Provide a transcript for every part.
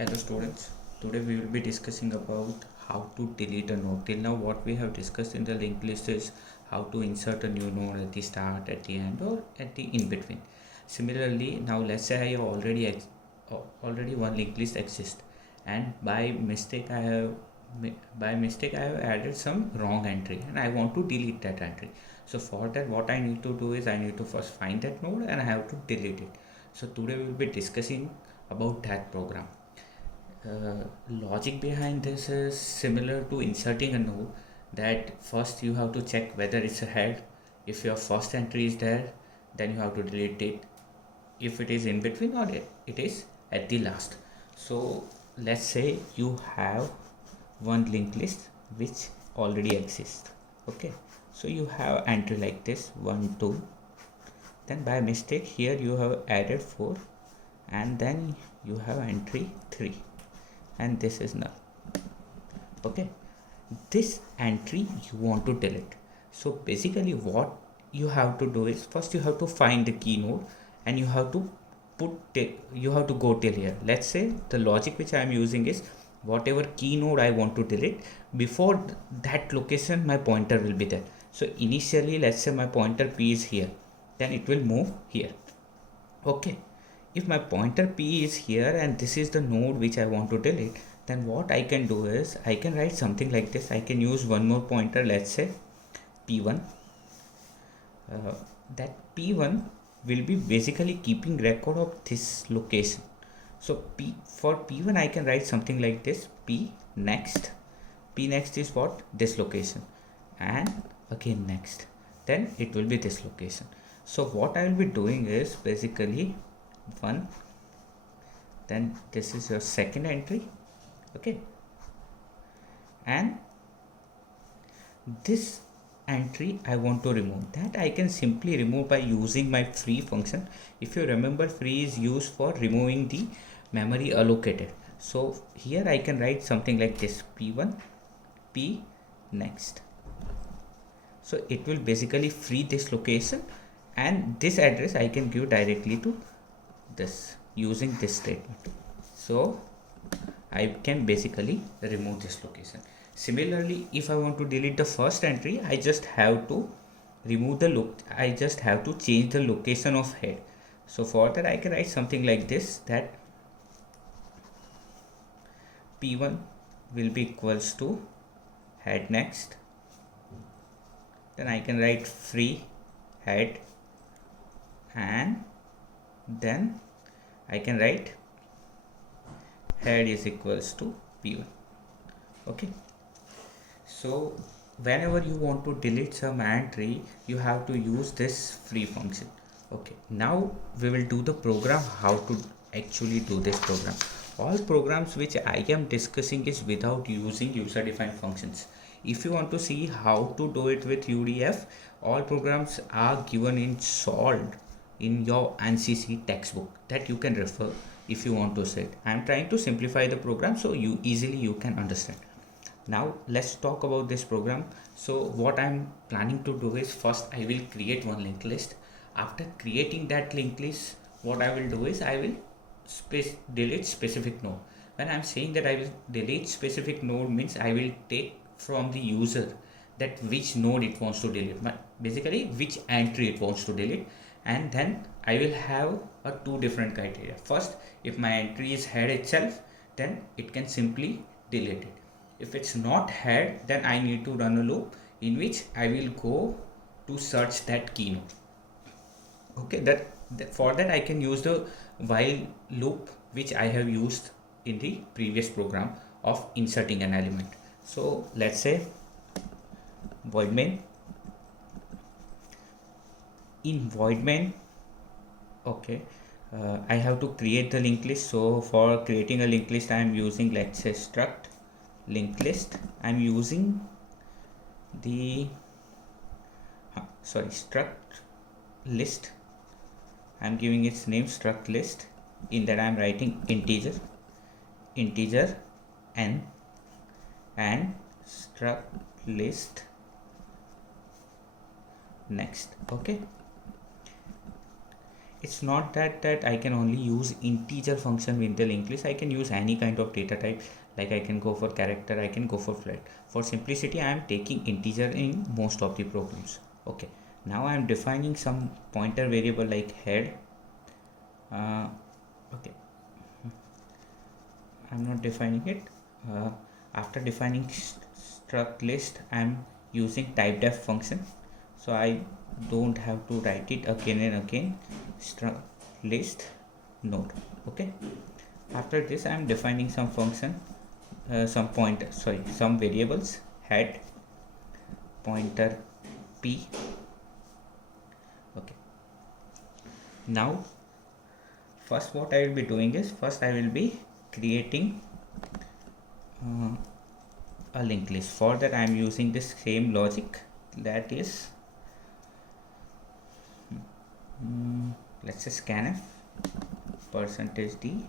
Hello students, today we will be discussing about how to delete a node. Till now what we have discussed in the linked list is how to insert a new node at the start, at the end or at the in between. Similarly, now let's say I have already one linked list exists and by mistake I have added some wrong entry and I want to delete that entry. So for that what I need to do is I need to first find that node and I have to delete it. So today we will be discussing about that program. Logic behind this is similar to inserting a node, that first you have to check whether it's a head. If your first entry is there, then you have to delete it if it is in between or it is at the last. So let's say you have one linked list which already exists. Okay, so you have entry like this 1 2, then by mistake here you have added 4 and then you have entry 3 and this is null. Okay, this entry you want to delete. So basically what you have to do is first you have to find the key node and you have to go till here. Let's say the logic which I am using is whatever key node I want to delete, before that location my pointer will be there. So initially let's say my pointer p is here, then it will move here. Okay, if my pointer p is here and this is the node which I want to delete, then what I can do is I can write something like this. I can use one more pointer, let's say p1. That p1 will be basically keeping record of this location. So for p1 I can write something like this: p next. P next is what? This location, and again next, then it will be this location. So what I will be doing is basically 1, then this is your second entry. Okay, and this entry I want to remove. That I can simply remove by using my free function. If you remember, free is used for removing the memory allocated. So here I can write something like this: p1 p next. So it will basically free this location, and this address I can give directly to this using this statement. So I can basically remove this location. Similarly, if I want to delete the first entry, I just have to I just have to change the location of head. So for that I can write something like this, that p1 will be equals to head next. Then I can write free head, and then I can write head is equals to p1. Okay, so whenever you want to delete some entry, you have to use this free function. Okay, now we will do the program, how to actually do this program. All programs which I am discussing is without using user defined functions. If you want to see how to do it with UDF, all programs are given in solved in your ANSYS textbook that you can refer if you want to see it. I am trying to simplify the program so you can understand. Now let's talk about this program. So what I'm planning to do is first I will create one linked list. After creating that linked list, what I will do is I will delete specific node. When I'm saying that I will delete specific node, means I will take from the user that which node it wants to delete, basically which entry it wants to delete, and then I will have a two different criteria. First, if my entry is head itself, then it can simply delete it. If it's not head, then I need to run a loop in which I will go to search that key node. Okay, for that I can use the while loop which I have used in the previous program of inserting an element. So let's say void main. In void main, okay, I have to create the linked list. So for creating a linked list I am using, let's say, struct linked list. I'm using the struct list. I'm giving its name struct list. In that I'm writing integer n and struct list next. Okay, it's not that I can only use integer function with the linked list. I can use any kind of data type, like I can go for character, I can go for float. For simplicity, I am taking integer in most of the programs. Okay, now I am defining some pointer variable like head. Okay, I'm not defining it. After defining struct list, I'm using typedef function, so I don't have to write it again and again. Struct list node. Okay, after this I'm defining some function, some variables, head, pointer p. Okay, now first what I will be doing is, first I will be creating a linked list. For that I am using this same logic, that is let's say scanf %d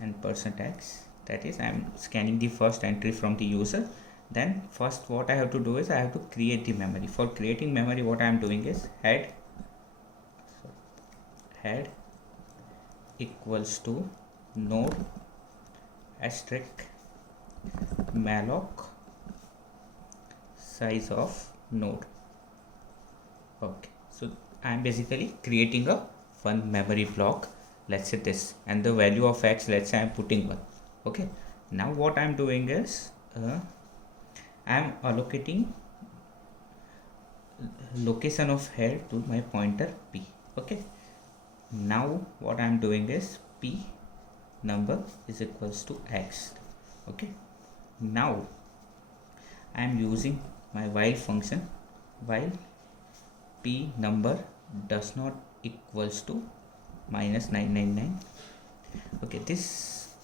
and %x. that is I am scanning the first entry from the user. Then first what I have to do is I have to create the memory. For creating memory, what I am doing is head equals to node asterisk malloc size of node. Okay, so I am basically creating a one memory block, let's say this, and the value of x, let's say I am putting 1. Okay, now what I am doing is I am allocating location of head to my pointer p. Okay, now what I am doing is p number is equals to x. Okay, now I am using my while function, while p number does not equals to -999. Okay, this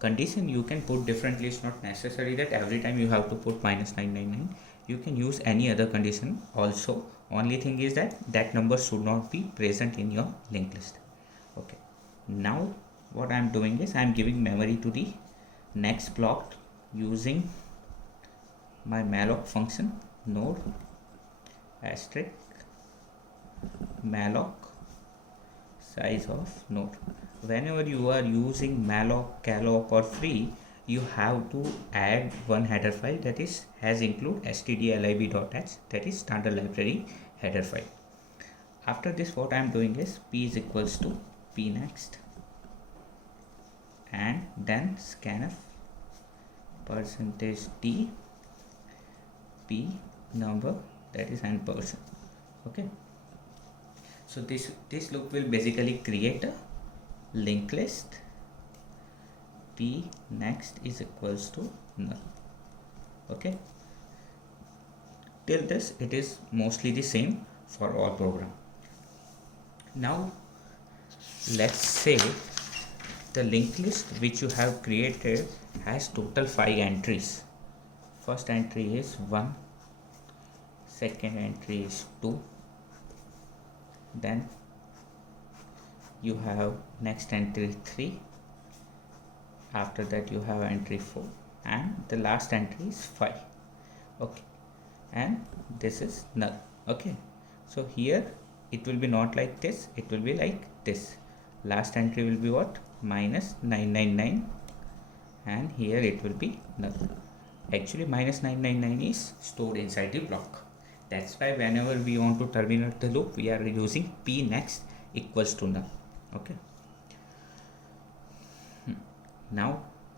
condition you can put differently. It's not necessary that every time you have to put -999. You can use any other condition also. Only thing is that that number should not be present in your linked list. Okay, now what I am doing is I am giving memory to the next block using my malloc function, node asterisk malloc size of node. Whenever you are using malloc, calloc or free, you have to add one header file, that is has include stdlib.h, that is standard library header file. After this what I am doing is p is equals to p next, and then scanf %d p number, that is n%. Okay, so this loop will basically create a linked list. P next is equals to null. Okay, till this it is mostly the same for all program. Now let's say the linked list which you have created has total 5 entries. First entry is 1, second entry is 2, then you have next entry 3, after that you have entry 4, and the last entry is 5. Okay, and this is null. Okay, so here it will be not like this, it will be like this. Last entry will be what? -999, and here it will be null. Actually -999 is stored inside the block. That's why whenever we want to terminate the loop, we are using p next equals to null. Okay, now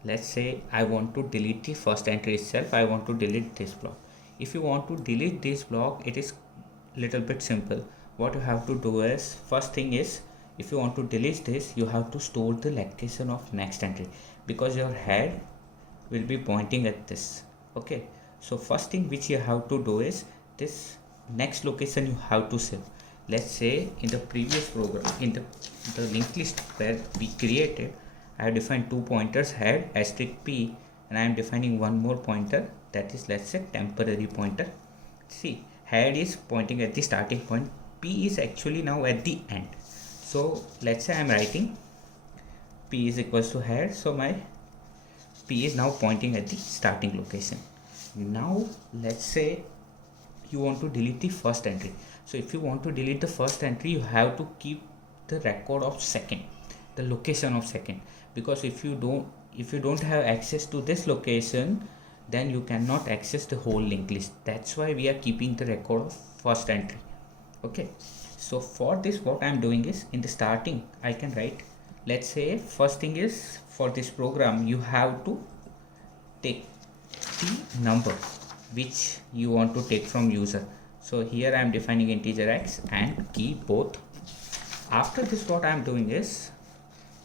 let's say I want to delete the first entry itself. I want to delete this block. If you want to delete this block, it is little bit simple. What you have to do is, first thing is, if you want to delete this, you have to store the location of next entry, because your head will be pointing at this. Okay, so first thing which you have to do is, this next location you have to save. Let's say in the previous program, in the linked list where we created, I have defined 2 pointers, head asterisk p, and I am defining one more pointer, that is, let's say, temporary pointer. See, head is pointing at the starting point, p is actually now at the end. So let's say I am writing p is equals to head, so my p is now pointing at the starting location. Now let's say you want to delete the first entry. So if you want to delete the first entry, you have to keep the record of second, the location of second, because if you don't have access to this location, then you cannot access the whole linked list. That's why we are keeping the record of first entry. Okay, so for this what I'm doing is, in the starting I can write, let's say first thing is, for this program you have to take the number which you want to take from user. So here I am defining integer x and key both. After this what I am doing is,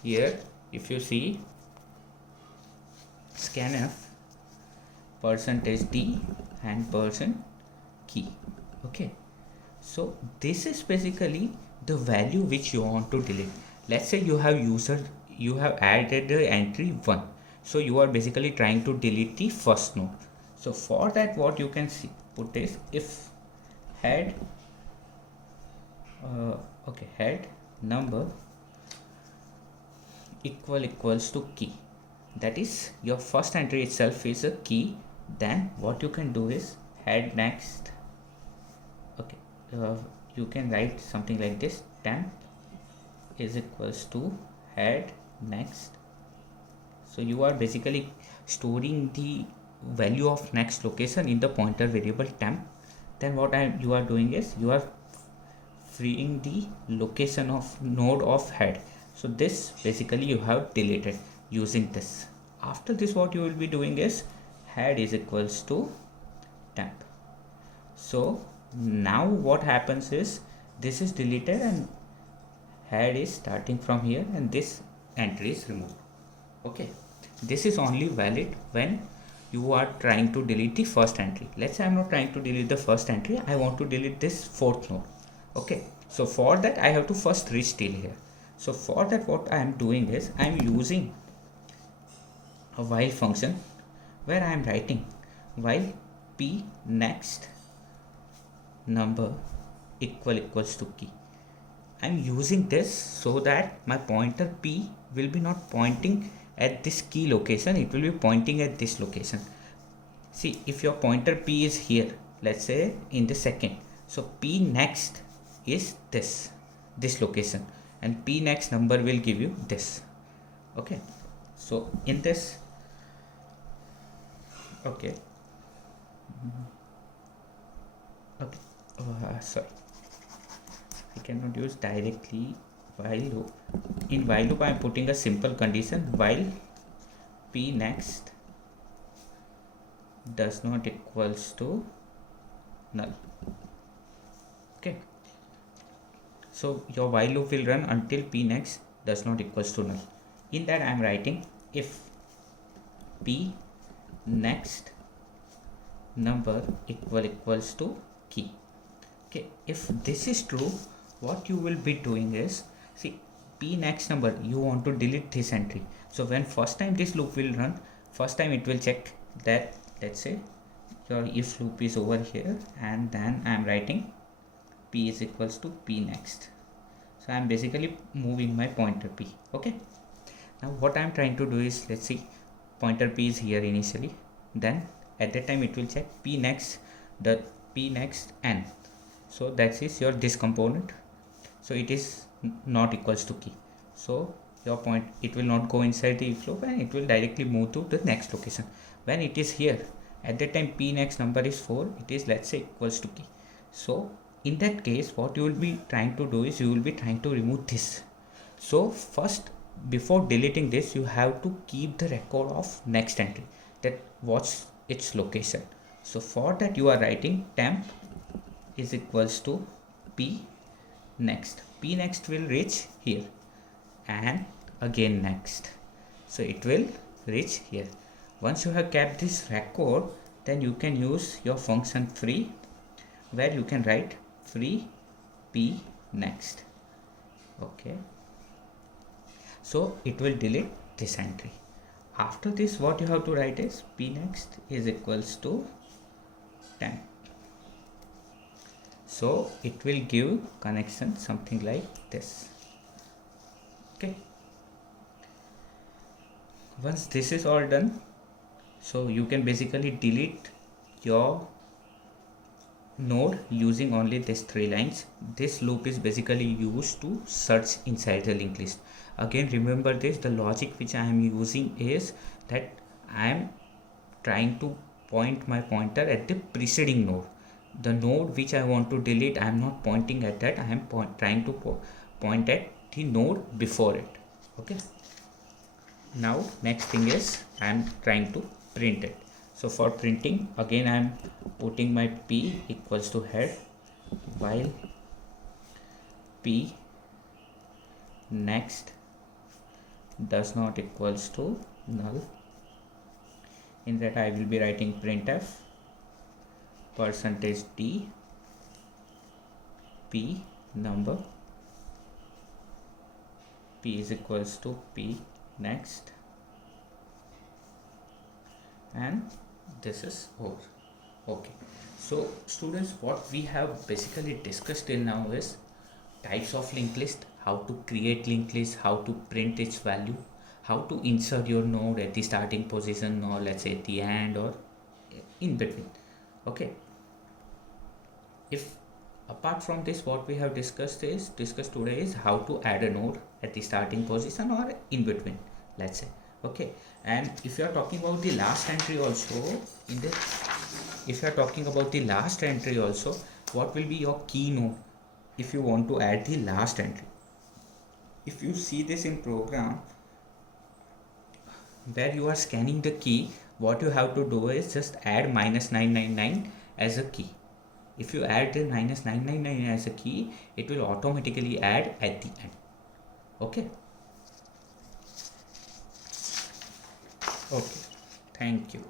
here if you see scanf %d and %key. Okay, so this is basically the value which you want to delete. Let's say you have added the entry 1, so you are basically trying to delete the first node. So for that what you can see, put is if head head number equals to key, that is your first entry itself is a key. Then what you can do is head next. Okay, you can write something like this, temp is equals to head next. So you are basically storing the value of next location in the pointer variable temp. Then what you are doing is, you are freeing the location of node of head. So this basically you have deleted using this. After this what you will be doing is, head is equals to temp. So now what happens is, this is deleted and head is starting from here and this entry is removed. Okay, this is only valid when you are trying to delete the first entry. Let's say I'm not trying to delete the first entry, I want to delete this fourth node. Okay, so for that I have to first reach till here. So for that what I am doing is, I am using a while function where I am writing while p next number equals to key. I am using this so that my pointer p will be not pointing at this key location, it will be pointing at this location. See, if your pointer p is here, let's say in the second, so p next is this location and p next number will give you this. Okay, so in this, okay, sorry, I cannot use directly while loop. In while loop I am putting a simple condition, while p next does not equals to null. Okay, so your while loop will run until p next does not equals to null. In that I am writing if p next number equals to key. Okay, if this is true, what you will be doing is, see, p next number, you want to delete this entry. So when first time this loop will run, first time it will check that, let's say your if loop is over here, and then I am writing p is equals to p next. So I am basically moving my pointer p. Okay, now what I am trying to do is, let's see, pointer p is here initially, then at that time it will check p next, the p next n. So that is your this component, so it is not equals to key. So your point, it will not go inside the if loop and it will directly move to the next location. When it is here, at that time p next number is 4, it is, let's say, equals to key. So in that case what you will be trying to do is, you will be trying to remove this. So first, before deleting this, you have to keep the record of next entry, that what's its location. So for that you are writing temp is equals to p next. P next will reach here and again next, so it will reach here. Once you have kept this record, then you can use your function free, where you can write free p next. Okay, so it will delete this entry. After this what you have to write is p next is equals to temp. So it will give connection something like this. Okay, once this is all done, so you can basically delete your node using only these 3 lines. This loop is basically used to search inside the linked list. Again, remember this, the logic which I am using is that I am trying to point my pointer at the preceding node. The node which I want to delete, I am not pointing at that, I am trying to point at the node before it. Okay. Now next thing is I am trying to print it. So for printing, again I am putting my p equals to head while p next does not equals to null. In that I will be writing printf %d p number, p is equals to p next, and this is over. Okay, so students, what we have basically discussed till now is types of linked list, how to create linked list, how to print its value, how to insert your node at the starting position, or let's say at the end or in between. Okay, if apart from this, what we have discussed today is how to add a node at the starting position or in between, let's say. Okay, and if you are talking about the last entry also, what will be your key node if you want to add the last entry? If you see this in program where you are scanning the key, what you have to do is just add -999 as a key. If you add the -999 as a key, it will automatically add at the end. Okay. Okay, thank you.